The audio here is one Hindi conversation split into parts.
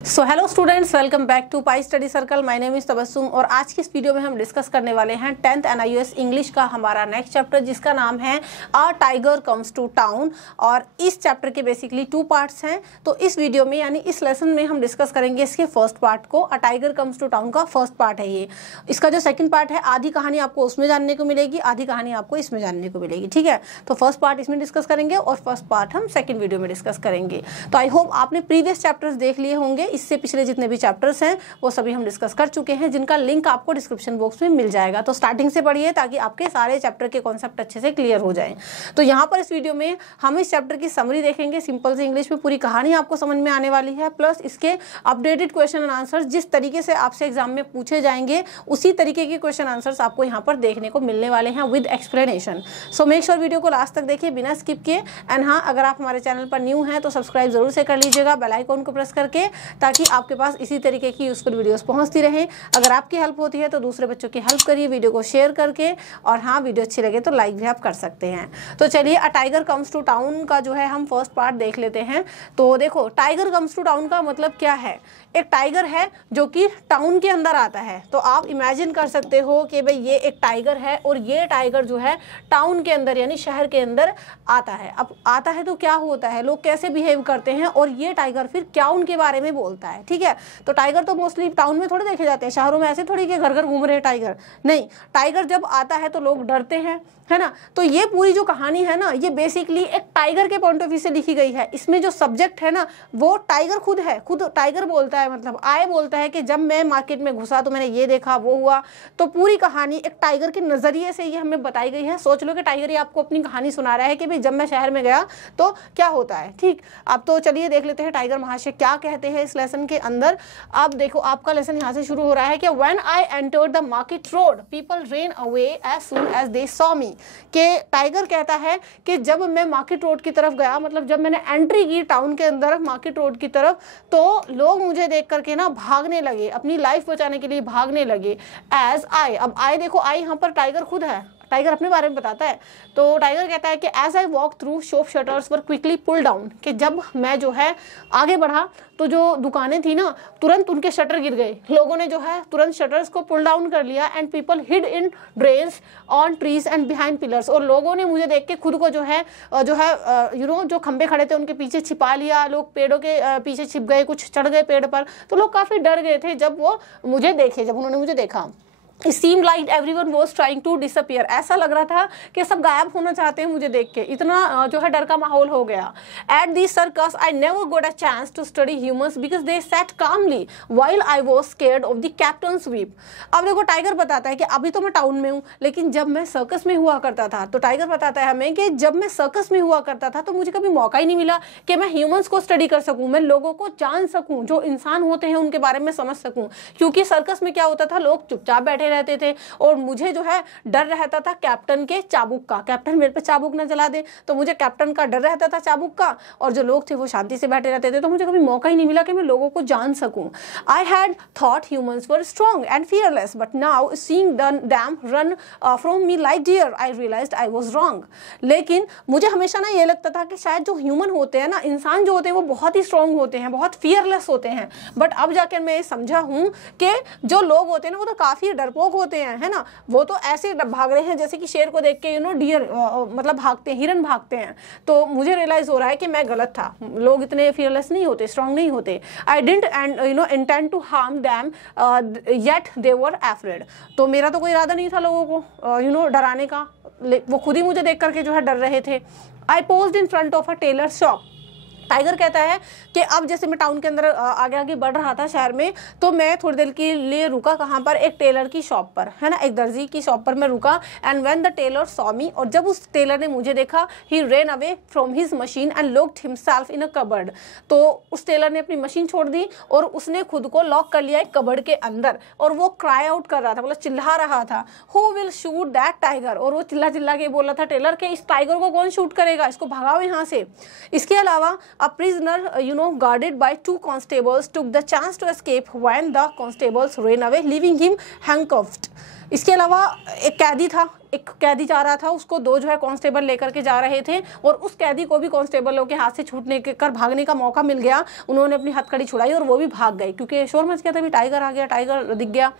So hello students, welcome back to Pi Study Circle. My name is Tabassum और आज की इस वीडियो में हम डिस्कस करने वाले हैं 10th NIOS इंग्लिश का हमारा नेक्स्ट चैप्टर, जिसका नाम है a tiger comes to town. और इस चैप्टर के बेसिकली 2 पार्ट्स हैं। तो इस वीडियो में यानी इस लेसन में हम डिस्कस करेंगे इसके फर्स्ट पार्ट को। A tiger comes to town का फर्स्ट पार्ट है ये। इसका जो सेकंड पार्ट है, आधी कहानी आपको उसमें जानने को मिलेगी, आधी कहानी आपको इसमें जानने को मिलेगी। ठीक है, तो फर्स्ट पार्ट इसमें डिस्कस करेंगे और फर्स्ट पार्ट हम सेकेंड वीडियो में डिस्कस करेंगे। तो आई होप आपने प्रीवियस चैप्टर्स देख लिए होंगे। इससे पिछले जितने भी चैप्टर्स हैं वो सभी हम डिस्कस कर चुके हैं, जिनका लिंक आपको डिस्क्रिप्शन बॉक्स में मिल जाएगा। तो स्टार्टिंग से पढ़िए ताकि आपके सारे चैप्टर के कॉन्सेप्ट अच्छे से क्लियर हो जाएं। तो यहाँ पर इस वीडियो में हम इस चैप्टर की समरी देखेंगे, सिंपल से इंग्लिश में पूरी कहानी आपको समझ में आने वाली है, प्लस इसके अपडेटेड क्वेश्चन एंड आंसर्स जिस तरीके से आपसे एग्जाम में पूछे जाएंगे उसी तरीके के क्वेश्चन आंसर्स आपको यहाँ पर देखने को मिलने वाले हैं with explanation. So make sure video को लास्ट तक देखिए बिना स्किप किए। एंड हाँ, अगर आप हमारे चैनल पर न्यू हैं तो सब्सक्राइब जरूर से कर लीजिएगा बेल आइकॉन को प्रेस करके, ताकि आपके पास इसी तरीके की यूजफुल वीडियोस पहुंचती रहे। अगर आपकी हेल्प होती है तो दूसरे बच्चों की हेल्प करिए वीडियो को शेयर करके, और हाँ, वीडियो अच्छी लगे तो लाइक भी आप कर सकते हैं। तो चलिए, a tiger comes to town का जो है हम फर्स्ट पार्ट देख लेते हैं। तो देखो, टाइगर कम्स टू टाउन का मतलब क्या है। एक टाइगर है जो कि टाउन के अंदर आता है। तो आप इमेजिन कर सकते हो कि भाई ये एक टाइगर है और ये टाइगर जो है टाउन के अंदर यानी शहर के अंदर आता है। अब आता है तो क्या होता है, लोग कैसे बिहेव करते हैं, और ये टाइगर फिर क्या उनके बारे में बोलता है। ठीक है, तो टाइगर तो मोस्टली टाउन में थोड़े देखे जाते हैं, शहरों में ऐसे थोड़ी कि घर घर घूम रहे हैं टाइगर। नहीं, टाइगर जब आता है तो लोग डरते हैं, है ना। तो ये पूरी जो कहानी है ना, ये बेसिकली एक टाइगर के पॉइंट ऑफ व्यू से लिखी गई है। इसमें जो सब्जेक्ट है ना वो टाइगर खुद है। खुद टाइगर बोलता है, मतलब आए बोलता है कि जब मैं मार्केट में घुसा तो मैंने ये देखा, वो हुआ। तो पूरी कहानी एक टाइगर के नजरिए से ये हमें बताई गई है। सोच लो कि टाइगर ये आपको अपनी कहानी सुना रहा है कि भाई जब मैं शहर में गया तो क्या होता है। ठीक, अब तो चलिए देख लेते हैं टाइगर महाशय क्या कहते हैं इस लेसन के अंदर। अब देखो, आपका लेसन यहाँ से शुरू हो रहा है कि when I entered the market road people ran away as soon as they saw me. कि टाइगर कहता है कि जब मैं मार्केट रोड की तरफ गया, मतलब जब मैंने एंट्री की टाउन के अंदर मार्केट रोड की तरफ, तो लोग मुझे देख करके ना भागने लगे, अपनी लाइफ बचाने के लिए भागने लगे। एज आई, अब आई देखो, आई यहाँ पर टाइगर खुद है, टाइगर अपने बारे में बताता है। तो टाइगर कहता है कि as I walk through shop shutters were quickly pull down, कि जब मैं जो है आगे बढ़ा तो जो दुकानें थी ना तुरंत उनके शटर गिर गए। लोगों ने जो है तुरंत शटर्स को पुल डाउन कर लिया। And people hid in drains on trees and behind pillars, और लोगों ने मुझे देख के खुद को जो है जो खंबे खड़े थे उनके पीछे छिपा लिया। लोग पेड़ों के पीछे छिप गए, कुछ चढ़ गए पेड़ पर। तो लोग काफी डर गए थे जब वो मुझे देखे, जब उन्होंने मुझे देखा। It seemed like everyone was trying to disappear. ऐसा लग रहा था कि सब गायब होना चाहते हैं मुझे देख के, इतना जो है डर का माहौल हो गया। At the circus, I never got a chance to study humans because they sat calmly while I was scared of the captain's whip. अब देखो, टाइगर बताता है कि अभी तो मैं टाउन में हूँ, लेकिन जब मैं सर्कस में हुआ करता था, तो टाइगर बताता है हमें कि जब मैं सर्कस में हुआ करता था तो मुझे कभी मौका ही नहीं मिला कि मैं ह्यूमंस को स्टडी कर सकूँ, मैं लोगों को जान सकूँ, जो इंसान होते हैं उनके बारे में समझ सकूँ। क्योंकि सर्कस में क्या होता था, लोग चुपचाप बैठे रहते थे और मुझे जो है डर रहता था कैप्टन के चाबुक का, कैप्टन मेरे पे चाबुक ना चला दे। तो मुझे कैप्टन का डर रहता था चाबुक का, और जो लोग थे वो शांति से बैठे रहते थे। तो मुझे कभी मौका ही नहीं मिला कि मैं लोगों को जान सकूं। I had thought humans were strong and fearless, but now seeing them run from me like deer I realised I was wrong. लेकिन मुझे हमेशा ना ये लगता था कि शायद जो ह्यूमन होते हैं ना, इंसान जो होते हैं, वो बहुत ही स्ट्रॉन्ग होते हैं, बहुत फियरलेस होते हैं। बट अब जाकर मैं समझा हूँ कि जो लोग होते हैं ना वो तो काफी डरपोक होते हैं, है ना। वो तो ऐसे भाग रहे हैं जैसे कि शेर को देख के डियर मतलब भागते हैं, हिरन भागते हैं। तो मुझे रियलाइज हो रहा है कि मैं गलत था, लोग इतने फियरलेस नहीं होते, स्ट्रांग नहीं होते। I didn't and intend to harm them yet they were afraid. तो मेरा तो कोई इरादा नहीं था लोगों को डराने का, वो खुद ही मुझे देख करके जो है डर रहे थे। I posed in front of a tailor shop. Tiger कहता है कि अब जैसे मैं टाउन के अंदर आगे आगे बढ़ रहा था शहर में, तो मैं थोड़ी देर के लिए रुका कहाँ पर, एक टेलर की शॉप पर, है ना, एक दर्जी की शॉप पर मैं रुका। And when the tailor saw me, और जब उस टेलर ने मुझे देखा, he ran away from his machine and locked himself in a cupboard. तो उस टेलर ने अपनी मशीन छोड़ दी और उसने खुद को लॉक कर लिया एक कबर्ड के अंदर, और वो क्राई आउट कर रहा था, मतलब चिल्ला रहा था, who will shoot that tiger. और वो चिल्ला चिल्ला के बोल रहा था टेलर के इस टाइगर को कौन शूट करेगा, इसको भगाओ यहाँ से। इसके अलावा a prisoner guarded by 2 constables took the chance to escape when the constables ran away leaving him handcuffed। इसके अलावा एक कैदी था, एक कैदी जा रहा था, उसको दो जो है कांस्टेबल लेकर के जा रहे थे और उस कैदी को भी कांस्टेबलों के हाथ से छूटने कर भागने का मौका मिल गया। उन्होंने अपनी हथकड़ी छुड़ाई और वो भी भाग गए क्योंकि शोर मच गया था, भी टाइगर आ गया, टाइगर दिख गया।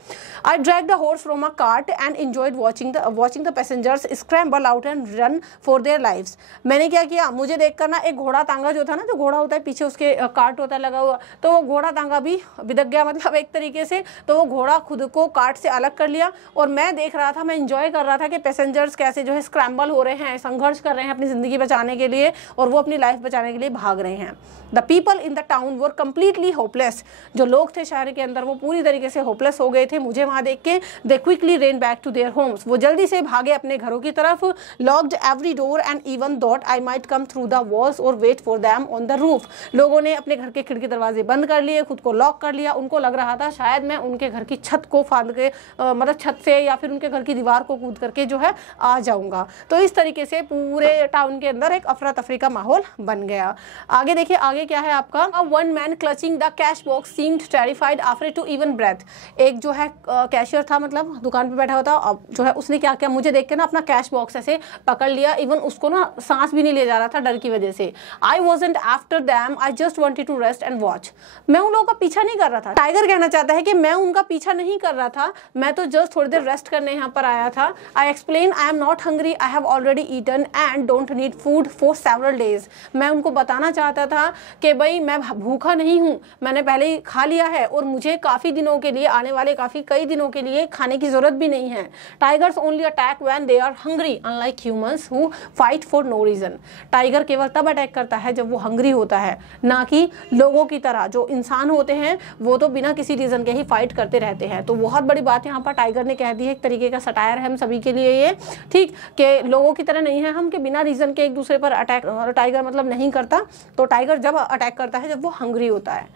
I drag the horse from a cart and enjoyed watching the passengers scramble out and run for their lives. मैंने क्या किया, मुझे देखकर ना एक घोड़ा तांगा जो था ना, जो घोड़ा होता है पीछे उसके कार्ट होता है लगा हुआ, तो वो घोड़ा तांगा भी बिदक गया, मतलब एक तरीके से। तो वो घोड़ा खुद को कार्ट से अलग कर लिया और मैं देख रहा था, मैं इंजॉय कर रहा था कि पैसेंजर्स कैसे जो है स्क्रैम्बल हो रहे हैं, संघर्ष कर रहे हैं अपनी ज़िंदगी बचाने के लिए और वो अपनी लाइफ बचाने के लिए भाग रहे हैं। The people in the town were completely hopeless. जो लोग थे शहर के अंदर वो पूरी तरीके से होपलेस हो गए थे मुझे वहाँ देख के। They quickly ran back to their homes. वो जल्दी से भागे अपने घरों की तरफ। Locked every door and even thought I might come through the walls और wait for them on the roof. लोगों ने अपने घर के खिड़की दरवाजे बंद कर लिए, खुद को लॉक कर लिया। उनको लग रहा था शायद मैं उनके घर की छत को फांद के मतलब छत से या फिर उनके घर की दीवार को कूद करके जो है आ जाऊंगा। तो इस तरीके से पूरे टाउन के अंदर एक अफरा तफरी का माहौल बन गया। आगे देखिए, आगे क्या है आपका, one man clutching the cash box seemed terrified after to even breathe. एक जो है कैशियर था, मतलब दुकान पे बैठा हुआ था, अब जो है उसने क्या किया, मुझे देख के ना अपना कैश बॉक्स ऐसे पकड़ लिया, इवन उसको ना सांस भी नहीं ले जा रहा था डर की वजह से। I wasn't after them, I just wanted to rest and watch. मैं उन लोगों का पीछा नहीं कर रहा था। टाइगर कहना चाहता है कि मैं उनका पीछा नहीं कर रहा था, मैं तो जस्ट थोड़ी देर रेस्ट करने यहाँ पर आया था। I explain I am not hungry, I have already eaten and don't need food for several days. मैं उनको बताना चाहता था कि भाई मैं भूखा नहीं हूँ, मैंने पहले ही खा लिया है और मुझे काफ़ी दिनों के लिए, आने वाले कई दिनों के लिए खाने की ज़रूरत भी नहीं है। Tigers only attack when they are hungry unlike humans who fight for no reason. Tiger केवल तब अटैक करता है जब वो हंग्री होता है, ना कि लोगों की तरह जो इंसान होते हैं वो तो बिना किसी रीज़न के ही फाइट करते रहते हैं। तो बहुत बड़ी बात यहाँ पर टाइगर ने कह दी है, एक तरीके का सटायर है हम सभी के लिए ये, ठीक, कि लोगों की तरह नहीं है हम कि बिना रीज़न के एक दूसरे पर अटैक टाइगर मतलब नहीं करता। तो टाइगर जब अटैक करता है जब वो हंग्री होता है।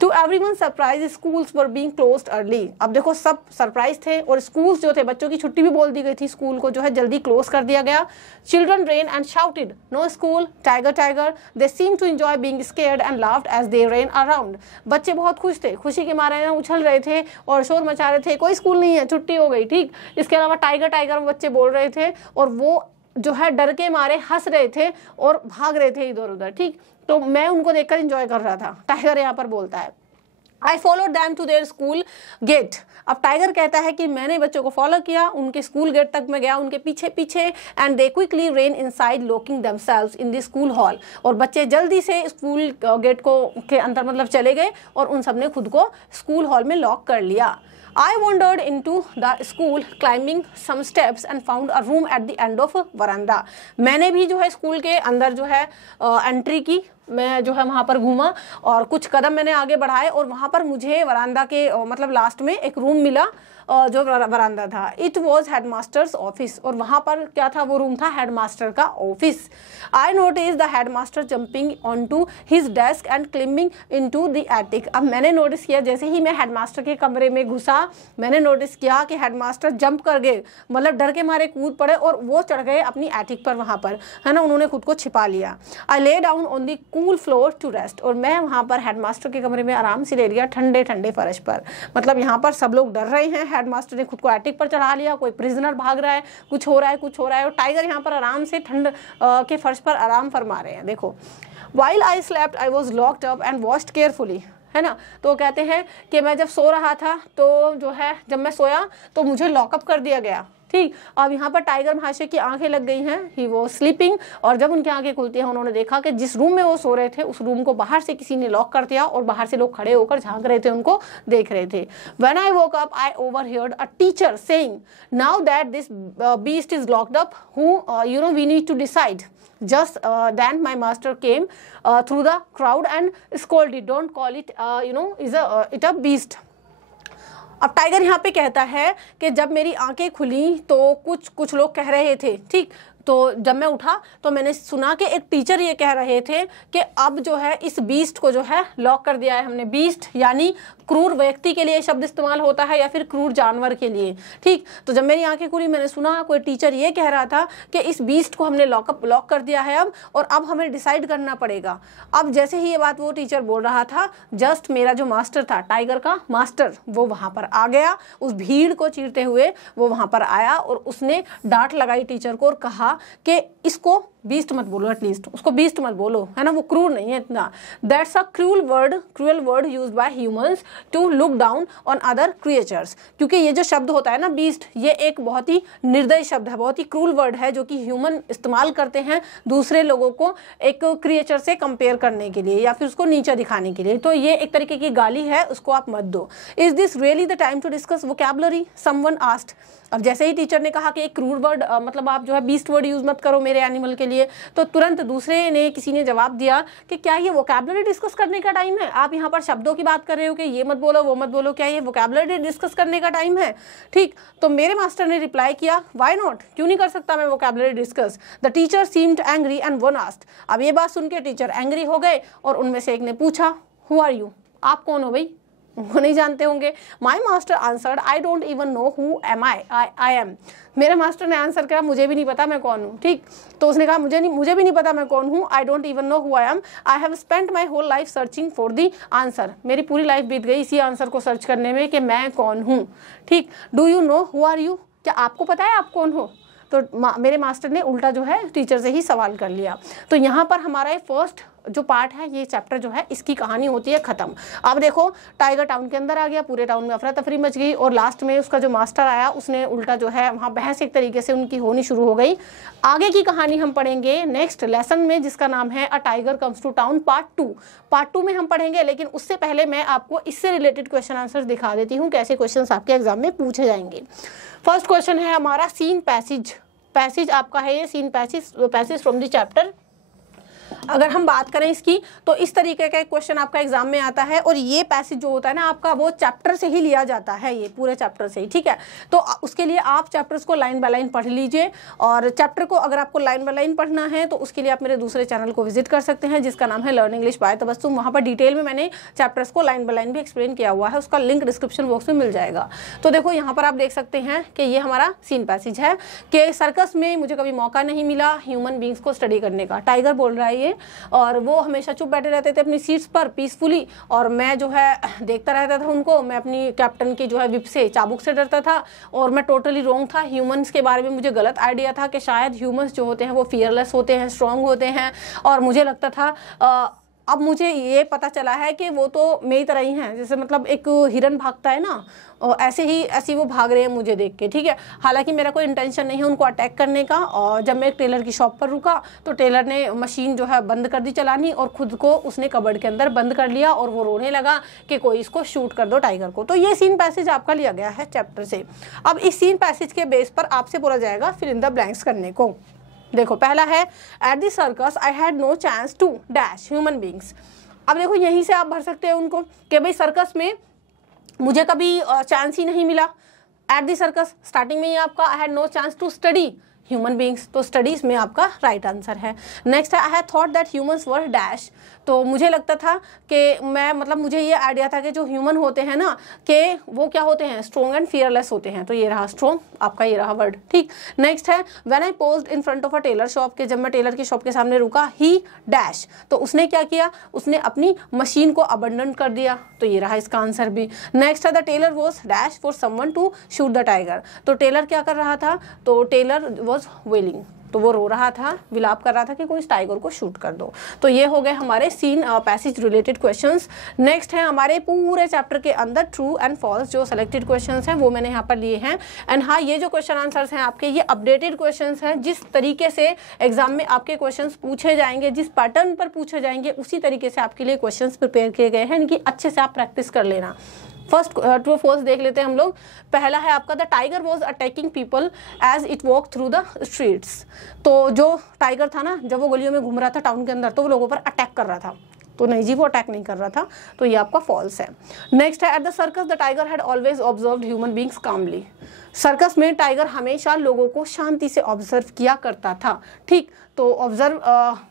To everyone surprise schools were being closed early. अब देखो सब सरप्राइज थे और स्कूल्स जो थे, बच्चों की छुट्टी भी बोल दी गई थी, स्कूल को जो है जल्दी क्लोज कर दिया गया। Children ran and shouted no school tiger tiger. They seem to enjoy being scared and laughed as they ran around. बच्चे बहुत खुश थे, खुशी के मारे ना उछल रहे थे और शोर मचा रहे थे, कोई स्कूल नहीं है, छुट्टी हो गई, ठीक। इसके अलावा टाइगर टाइगर बच्चे बोल रहे थे और वो जो है डर के मारे हंस रहे थे और भाग रहे थे इधर उधर, ठीक। तो मैं उनको देखकर एंजॉय कर रहा था, टाइगर यहाँ पर बोलता है। I followed them to their school gate। अब टाइगर कहता है कि मैंने बच्चों को फॉलो किया, उनके स्कूल गेट तक मैं गया उनके पीछे पीछे। And they quickly rain inside locking themselves in the school hall. और बच्चे जल्दी से स्कूल गेट को के अंदर मतलब चले गए और उन सब ने खुद को स्कूल हॉल में लॉक कर लिया। I wandered into the school, climbing some steps and found a room at the end of veranda। मैंने भी जो है स्कूल के अंदर जो है एंट्री की, मैं जो है वहाँ पर घूमा और कुछ कदम मैंने आगे बढ़ाए और वहाँ पर मुझे वरांदा के मतलब लास्ट में एक रूम मिला जो वरांदा था। It was headmasters office. और वहाँ पर क्या था, वो रूम था हेडमास्टर का office. I notice the headmaster jumping on to his desk and climbing in to the attic. अब मैंने नोटिस किया, जैसे ही मैं हेडमास्टर के कमरे में घुसा, मैंने नोटिस किया कि हेडमास्टर जंप कर गए, मतलब डर के मारे कूद पड़े और वो चढ़ गए अपनी एटिक पर, वहाँ पर है ना, उन्होंने खुद को छिपा लिया। I lay down on the cool floor to rest. और मैं वहाँ पर हेडमास्टर के कमरे में आराम से ले लिया, ठंडे ठंडे फर्श पर। मतलब यहाँ पर सब लोग डर रहे हैं, हेडमास्टर ने खुद को एटिक पर चढ़ा लिया, कोई प्रिजनर भाग रहा है, कुछ हो रहा है कुछ हो रहा है, और टाइगर यहाँ पर आराम से ठंड के फर्श पर आराम फरमा रहे हैं। देखो, while I slept I was locked up and watched carefully, है ना। तो कहते हैं कि मैं जब सो रहा था तो जो है जब मैं सोया तो मुझे लॉकअप कर दिया गया, ठीक। अब यहाँ पर टाइगर महाशय की आंखें लग गई हैं, ही वो स्लीपिंग। और जब उनकी आंखें खुलती हैं उन्होंने देखा कि जिस रूम में वो सो रहे थे उस रूम को बाहर से किसी ने लॉक कर दिया और बाहर से लोग खड़े होकर झांक रहे थे, उनको देख रहे थे। When I woke up I overheard a teacher saying now that this beast is locked up who we need to decide. Just then my master came through the crowd and scolded, don't call it it a beast। अब टाइगर यहाँ पे कहता है कि जब मेरी आंखें खुली तो कुछ लोग कह रहे थे, ठीक, तो जब मैं उठा तो मैंने सुना कि एक टीचर ये कह रहे थे कि अब जो है इस बीस्ट को जो है लॉक कर दिया है हमने। बीस्ट यानी क्रूर व्यक्ति के लिए शब्द इस्तेमाल होता है या फिर क्रूर जानवर के लिए, ठीक। तो जब मेरी आंखें खुली मैंने सुना कोई टीचर ये कह रहा था कि इस बीस्ट को हमने लॉक कर दिया है अब, और अब हमें डिसाइड करना पड़ेगा। अब जैसे ही ये बात वो टीचर बोल रहा था, जस्ट मेरा जो मास्टर था, टाइगर का मास्टर, वो वहाँ पर आ गया। उस भीड़ को चीरते हुए वो वहाँ पर आया और उसने डांट लगाई टीचर को और कहा कि इसको बीस्ट मत बोलो, एटलीस्ट उसको बीस्ट मत बोलो, है ना, वो क्रूर नहीं है इतना। That's a cruel word used by humans to look down on other creatures. क्योंकि ये जो शब्द होता है ना बीस्ट, ये एक बहुत ही निर्दयी शब्द है, बहुत ही क्रूअल वर्ड है जो कि ह्यूमन इस्तेमाल करते हैं दूसरे लोगों को एक क्रिएचर से कंपेयर करने के लिए या फिर उसको नीचा दिखाने के लिए। तो ये एक तरीके की गाली है, उसको आप मत दो। Is this really the time to discuss vocabulary, someone asked. अब जैसे ही टीचर ने कहा कि एक क्रूर वर्ड मतलब आप जो है बीस्ट वर्ड यूज मत करो मेरे एनिमल के लिए, तो तुरंत किसी ने जवाब दिया कि क्या ये वोकैबुलरी डिस्कस करने का टाइम है? आप यहाँ पर शब्दों की बात कर रहे हो कि ये मत बोलो वो मत बोलो, क्या ये वोकैबुलरी डिस्कस करने का टाइम है? ठीक। तो मेरे मास्टर ने रिप्लाई किया, व्हाई नॉट, क्यों नहीं कर सकता मैं vocabulary discuss. The teacher seemed angry and one asked. अब ये बात सुन के टीचर एंग्री हो गए और उनमें से एक ने पूछा, हु आर यू, आप कौन हो भाई? वो नहीं जानते होंगे। My master answered, I don't even know who am I am. मेरे मास्टर ने आंसर किया, मुझे भी नहीं पता मैं कौन हूँ, ठीक। तो उसने कहा मुझे भी नहीं पता मैं कौन हूँ। I don't even know who I am, I have spent my whole life searching for the answer. मेरी पूरी लाइफ बीत गई इसी आंसर को सर्च करने में कि मैं कौन हूँ, ठीक। Do you know who are you, क्या आपको पता है आप कौन हो? तो मेरे मास्टर ने उल्टा जो है टीचर से ही सवाल कर लिया। तो यहाँ पर हमारा ये फर्स्ट जो पार्ट है, ये चैप्टर जो है इसकी कहानी होती है खत्म। अब देखो टाइगर टाउन के अंदर आ गया, पूरे टाउन में अफरा तफरी मच गई और लास्ट में उसका जो मास्टर आया उसने उल्टा जो है वहाँ बहस एक तरीके से उनकी होनी शुरू हो गई। आगे की कहानी हम पढ़ेंगे नेक्स्ट लेसन में, जिसका नाम है a tiger comes to town part 2। Part 2 में हम पढ़ेंगे, लेकिन उससे पहले मैं आपको इससे रिलेटेड क्वेश्चन आंसर दिखा देती हूँ कैसे क्वेश्चन आपके एग्जाम में पूछे जाएंगे। फर्स्ट क्वेश्चन है हमारा सीन पैसेज आपका है ये seen passage from the chapter. अगर हम बात करें इसकी तो इस तरीके का एक क्वेश्चन आपका एग्जाम में आता है और ये पैसेज जो होता है ना आपका वो चैप्टर से ही लिया जाता है, ये पूरे चैप्टर से ही, ठीक है। तो उसके लिए आप चैप्टर्स को लाइन बाय लाइन पढ़ लीजिए और चैप्टर को अगर आपको लाइन बाय लाइन पढ़ना है तो उसके लिए आप मेरे दूसरे चैनल को विजिट कर सकते हैं जिसका नाम है लर्न इंग्लिश बाय तबस्सुम। वहाँ पर डिटेल में मैंने चैप्टर्स को लाइन बाय लाइन भी एक्सप्लेन किया हुआ है, उसका लिंक डिस्क्रिप्शन बॉक्स में मिल जाएगा। तो देखो यहाँ पर आप देख सकते हैं कि ये हमारा सीन पैसेज है कि सर्कस में मुझे कभी मौका नहीं मिला ह्यूमन बींग्स को स्टडी करने का। टाइगर बोल रहा है ये, और वो हमेशा चुप बैठे रहते थे अपनी सीट्स पर पीसफुली, और मैं जो है देखता रहता था उनको। मैं अपनी कैप्टन की जो है विप से, चाबुक से डरता था और मैं टोटली रॉन्ग था। ह्यूमंस के बारे में मुझे गलत आइडिया था कि शायद ह्यूमंस जो होते हैं वो फियरलेस होते हैं, स्ट्रांग होते हैं, और मुझे लगता था अब मुझे ये पता चला है कि वो तो मेरी तरह ही हैं, जैसे मतलब एक हिरन भागता है ना, और ऐसे वो भाग रहे हैं मुझे देख के, ठीक है। हालांकि मेरा कोई इंटेंशन नहीं है उनको अटैक करने का। और जब मैं एक टेलर की शॉप पर रुका तो टेलर ने मशीन जो है बंद कर दी चलानी और खुद को उसने कबर्ड के अंदर बंद कर लिया और वो रोने लगा कि कोई इसको शूट कर दो टाइगर को। तो ये सीन पैसेज आपका लिया गया है चैप्टर से। अब इस सीन पैसेज के बेस पर आपसे बोला जाएगा फिल इन द ब्लैंक्स करने को। देखो पहला है at the circus I had no chance to dash human beings. अब देखो यहीं से आप भर सकते हैं उनको कि भाई सर्कस में मुझे कभी चांस ही नहीं मिला। एट द सर्कस स्टार्टिंग में ही आपका I had no chance to study human beings, तो स्टडीज में आपका राइट आंसर है। नेक्स्ट है I had thought that humans were dash, तो मुझे लगता था कि मैं मतलब मुझे ये आइडिया था कि जो ह्यूमन होते हैं ना कि वो क्या होते हैं, स्ट्रॉन्ग एंड फियरलेस होते हैं। तो ये रहा स्ट्रॉन्ग, आपका ये रहा वर्ड, ठीक। नेक्स्ट है when I posed in front of a tailor shop, के जब मैं टेलर की शॉप के सामने रुका, ही डैश, तो उसने क्या किया, उसने अपनी मशीन को अबंडन कर दिया। तो ये रहा इसका आंसर भी। नेक्स्ट है the tailor was dash for someone to shoot the tiger, तो टेलर क्या कर रहा था, तो टेलर वॉज वेलिंग, तो वो रो रहा था, विलाप कर रहा था कि कोई इस टाइगर को शूट कर दो। तो ये हो गए हमारे seen passage related questions. Next है हमारे पूरे चैप्टर के अंदर ट्रू एंड फॉल्स जो सिलेक्टेड क्वेश्चंस हैं वो मैंने यहाँ पर लिए हैं। एंड हाँ, ये जो क्वेश्चन आंसर्स हैं आपके ये अपडेटेड क्वेश्चंस हैं। जिस तरीके से एग्जाम में आपके क्वेश्चंस पूछे जाएंगे, जिस पैटर्न पर पूछे जाएंगे, उसी तरीके से आपके लिए क्वेश्चंस प्रिपेयर किए गए हैं। इनकी अच्छे से आप प्रैक्टिस कर लेना। फर्स्ट ट्रू फॉल्स देख लेते हैं हम लोग। पहला है आपका the tiger was attacking people as it walk through the streets, तो जो टाइगर था ना जब वो गलियों में घूम रहा था टाउन के अंदर तो वो लोगों पर अटैक कर रहा था। तो नहीं जी, वो अटैक नहीं कर रहा था, तो ये आपका फॉल्स है। नेक्स्ट है at the circus the tiger had always observed human beings calmly, circus में टाइगर हमेशा लोगों को शांति से ऑब्जर्व किया करता था। ठीक, तो ऑब्जर्व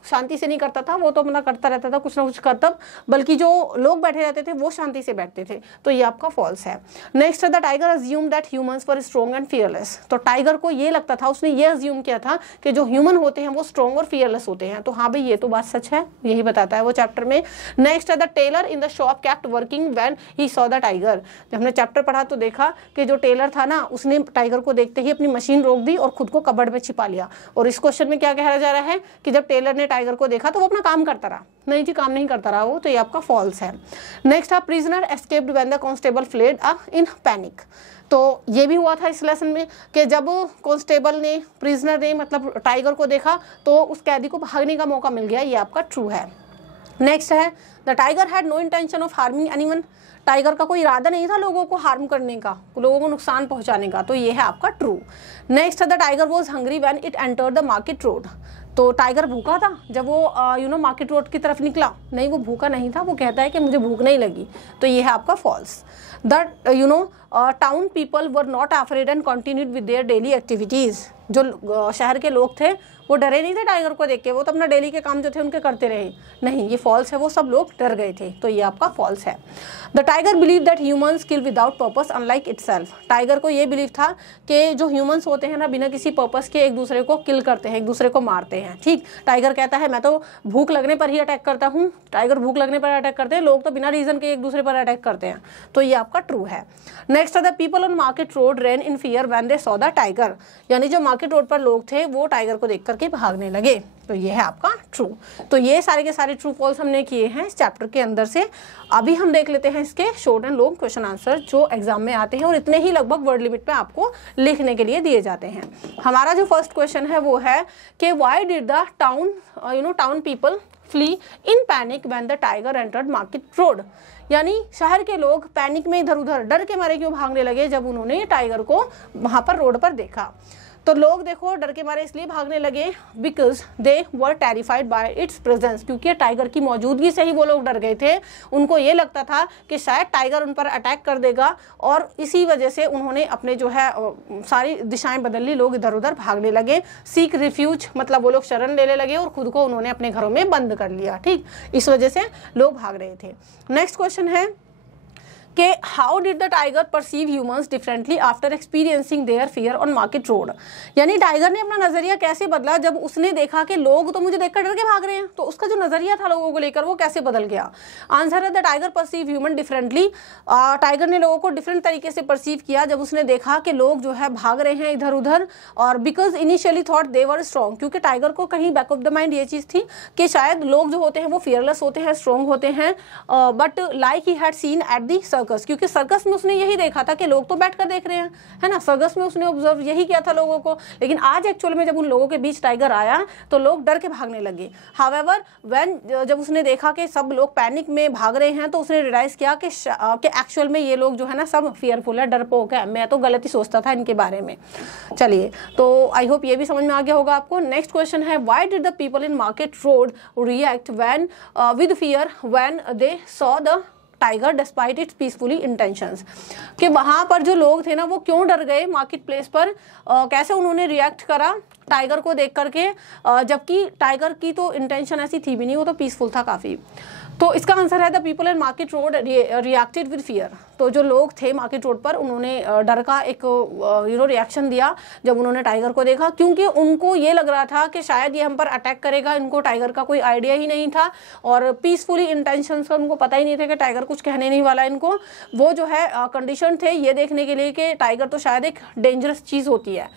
शांति से नहीं करता था, वो तो अपना करता रहता था कुछ ना कुछ करतब, बल्कि जो लोग बैठे रहते थे वो शांति से बैठते थे। तो ये आपका फॉल्स है। Next, the tiger assume that humans were strong and fearless. तो टाइगर को ये लगता था, उसने ये अज्यूम किया था कि जो ह्यूमन होते हैं वो स्ट्रॉन्ग और फियरलेस होते हैं। तो हाँ भाई, ये तो बात सच है, यही बताता है वो चैप्टर में। नेक्स्ट है, the tailor in the shop kept working when he saw the tiger. जब हमने चैप्टर पढ़ा तो देखा कि जो टेलर था ना, उसने टाइगर को देखते ही अपनी मशीन रोक दी और खुद को कबर्ड में छिपा लिया। और इस क्वेश्चन में क्या कहा जा रहा है कि जब टेलर ने टाइगर को देखा तो वो अपना काम करता रहा। नहीं जी, काम नहीं करता रहा वो, तो ये आपका फॉल्स है। नेक्स्ट है, prisoner escaped when the constable fled in panic. तो ये भी हुआ था इस लेसन में कि जब कांस्टेबल ने, प्रिजनर ने मतलब टाइगर को देखा तो उस कैदी को भागने का मौका मिल गया। ये आपका ट्रू है। नेक्स्ट है, the tiger had no intention of harming anyone. Tiger का कोई इरादा नहीं था लोगों को हार्म करने का, लोगों को नुकसान पहुंचाने का। तो ये है आपका ट्रू। नेक्स्ट है, the tiger was hungry when it entered the market road. तो टाइगर भूखा था जब वो मार्केट रोड की तरफ निकला। नहीं, वो भूखा नहीं था, वो कहता है कि मुझे भूख नहीं लगी। तो ये है आपका false. That town people were not afraid and continued with their daily activities. जो शहर के लोग थे वो डरे नहीं थे टाइगर को देख के, वो तो अपना डेली के काम जो थे उनके करते रहे। नहीं, ये फॉल्स है, वो सब लोग डर गए थे। तो ये आपका फॉल्स है। The tiger believe that humans kill without purpose unlike itself. Tiger को ये बिलीव था कि जो ह्यूमंस होते हैं ना, बिना किसी पर्पस के एक दूसरे को किल करते हैं, एक दूसरे को मारते हैं। ठीक, टाइगर कहता है मैं तो भूख लगने पर ही अटैक करता हूँ। टाइगर भूख लगने पर अटैक करते हैं, लोग तो बिना रीजन के एक दूसरे पर अटैक करते हैं। तो ये आपका ट्रू है। Next, the people on market road ran in fear when they saw the tiger. यानी जो मार्केट रोड पर लोग थे वो टाइगर को देख करके भागने लगे। तो ये है आपका ट्रू। तो ये सारे के सारे ट्रू फॉल्स हमने किए हैं इस चैप्टर के अंदर से। अभी हम देख लेते हैं इसके short and long question answer जो एग्जाम में आते हैं, और इतने ही लगभग वर्ड लिमिट पे आपको लिखने के लिए दिए जाते हैं। हमारा जो फर्स्ट क्वेश्चन है वो है कि why did the town people flee in panic when the tiger entered market road. यानी शहर के लोग पैनिक में इधर उधर डर के मारे क्यों भागने लगे जब उन्होंने टाइगर को वहां पर रोड पर देखा। तो लोग देखो डर के मारे इसलिए भागने लगे because they were terrified bye it's presence. क्योंकि टाइगर की मौजूदगी से ही वो लोग डर गए थे। उनको ये लगता था कि शायद टाइगर उन पर अटैक कर देगा, और इसी वजह से उन्होंने अपने जो है सारी दिशाएं बदल ली। लोग इधर उधर भागने लगे। सीक रिफ्यूज मतलब वो लोग शरण लेने लगे और खुद को उन्होंने अपने घरों में बंद कर लिया। ठीक, इस वजह से लोग भाग रहे थे। नेक्स्ट क्वेश्चन है कि how did the tiger perceive humans differently after experiencing their fear on market road. यानी टाइगर ने अपना नजरिया कैसे बदला जब उसने देखा कि लोग तो मुझे देखकर डर के भाग रहे हैं। तो उसका जो नजरिया था लोगों को लेकर वो कैसे बदल गया। आंसर है, the tiger perceive human differently. Tiger ने लोगों को डिफरेंट तरीके से परसीव किया जब उसने देखा कि लोग जो है भाग रहे हैं इधर उधर। और because initially thought they were strong. क्योंकि टाइगर को कहीं बैक ऑफ द माइंड ये चीज थी कि शायद लोग जो होते हैं वो फियरलेस होते हैं, स्ट्रॉन्ग होते हैं। But like he had seen at the circus. क्योंकि सर्कस में उसने यही देखा था कि लोग तो बैठकर देख रहे हैं, है ना। सर्कस में उसने ऑब्जर्व यही किया था लोगों को। लेकिन आज एक्चुअल में जब उन लोगों के बीच टाइगर आया तो लोग डर के भागने लगे। हावेवर व्हेन जब उसने देखा कि सब लोग पैनिक में भाग रहे हैं तो उसने रियलाइज किया कि एक्चुअल में ये लोग जो है ना सब फियरफुल है, डरपोक है। मैं तो गलत ही सोचता था इनके बारे में। चलिए, तो आई होप ये भी समझ में आ गया होगा आपको। नेक्स्ट क्वेश्चन है, why did the people in market road react when with fear when they saw the tiger despite it's peacefully intentions. कि वहां पर जो लोग थे ना वो क्यों डर गए मार्केट प्लेस पर, कैसे उन्होंने रिएक्ट करा टाइगर को देख करके, जबकि टाइगर की तो इंटेंशन ऐसी थी भी नहीं, वो तो पीसफुल था काफी। तो इसका आंसर है the people in market road reacted with fear. तो जो लोग थे मार्केट रोड पर उन्होंने डर का एक रिएक्शन दिया जब उन्होंने टाइगर को देखा। क्योंकि उनको ये लग रहा था कि शायद ये हम पर अटैक करेगा। इनको टाइगर का कोई आइडिया ही नहीं था और पीसफुली इंटेंशंस का उनको पता ही नहीं था कि टाइगर कुछ कहने नहीं वाला इनको। वो जो है कंडीशन थे ये देखने के लिए कि टाइगर तो शायद एक डेंजरस चीज़ होती है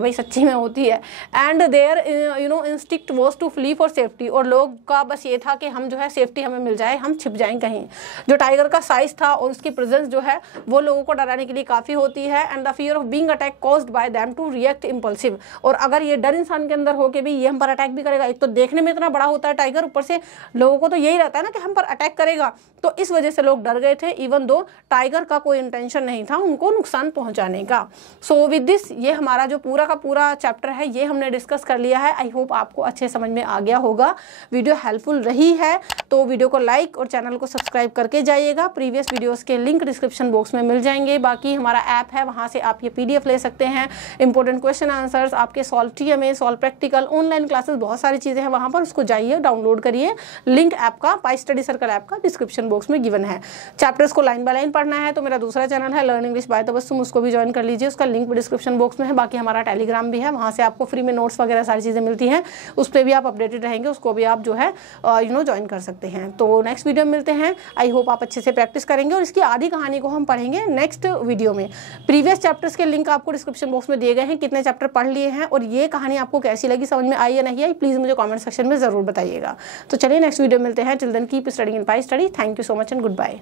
भाई, सच्ची में होती है। And their instinct was to flee for safety. और लोग का बस ये था कि हम जो है सेफ्टी हमें मिल जाए, हम छिप जाएं कहीं। जो टाइगर का साइज था और उसकी प्रेजेंस जो है वो लोगों को डराने के लिए काफ़ी होती है। And the fear of being attack caused by them to react impulsive. और अगर ये डर इंसान के अंदर हो कि भाई ये हम पर अटैक भी करेगा, एक तो देखने में इतना बड़ा होता है टाइगर, ऊपर से लोगों को तो यही रहता है ना कि हम पर अटैक करेगा। तो इस वजह से लोग डर गए थे, इवन दो टाइगर का कोई इंटेंशन नहीं था उनको नुकसान पहुंचाने का। सो विद दिस ये हमारा जो पूरा का पूरा चैप्टर है ये हमने डिस्कस कर लिया है। आई होप आपको अच्छे समझ में आ गया होगा। वीडियो हेल्पफुल रही है तो वीडियो को लाइक और चैनल को सब्सक्राइब करके जाइएगा। प्रीवियस वीडियोस के लिंक डिस्क्रिप्शन बॉक्स में मिल जाएंगे। बाकी हमारा ऐप है, वहाँ से आप ये PDF ले सकते हैं। इंपॉर्टेंट क्वेश्चन आंसर्स, आपके solve TMA, solve practical, online classes, बहुत सारी चीज़ें हैं वहाँ पर, उसको जाइए डाउनलोड करिए। लिंक ऐप का, पाई स्टडी सर्कल ऐप का डिस्क्रिप्शन बॉक्स में गिवन है। चैप्टर्स को लाइन बाय लाइन पढ़ना है तो मेरा दूसरा चैनल है लर्न इंग्लिश बाय तबस्सुम, उसको भी ज्वाइन कर लीजिए। उसका लिंक डिस्क्रिप्शन बॉक्स में है। बाकी हमारा टेलीग्राम भी है, वहाँ से आपको फ्री में नोट्स वगैरह सारी चीज़ें मिलती हैं। उस पर भी आप अपडेटेड रहेंगे, उसको भी आप जो है ज्वाइन कर सकते हैं। तो नेक्स्ट वीडियो में मिलते हैं। आई होप आप अच्छे से प्रैक्टिस करेंगे और इसकी आधी कहानी को हम पढ़ेंगे नेक्स्ट वीडियो में। प्रीवियस चैप्टर्स के लिंक आपको डिस्क्रिप्शन बॉक्स में दिए गए हैं, कितने चैप्टर पढ़ लिए हैं और ये कहानी आपको कैसी लगी, समझ में आई या नहीं आई, प्लीज़ मुझे कमेंट सेक्शन में ज़रूर बताइएगा। तो चलिए नेक्स्ट वीडियो में मिलते हैं। Till then keep studying in Pi Study. Thank you so much and good bye.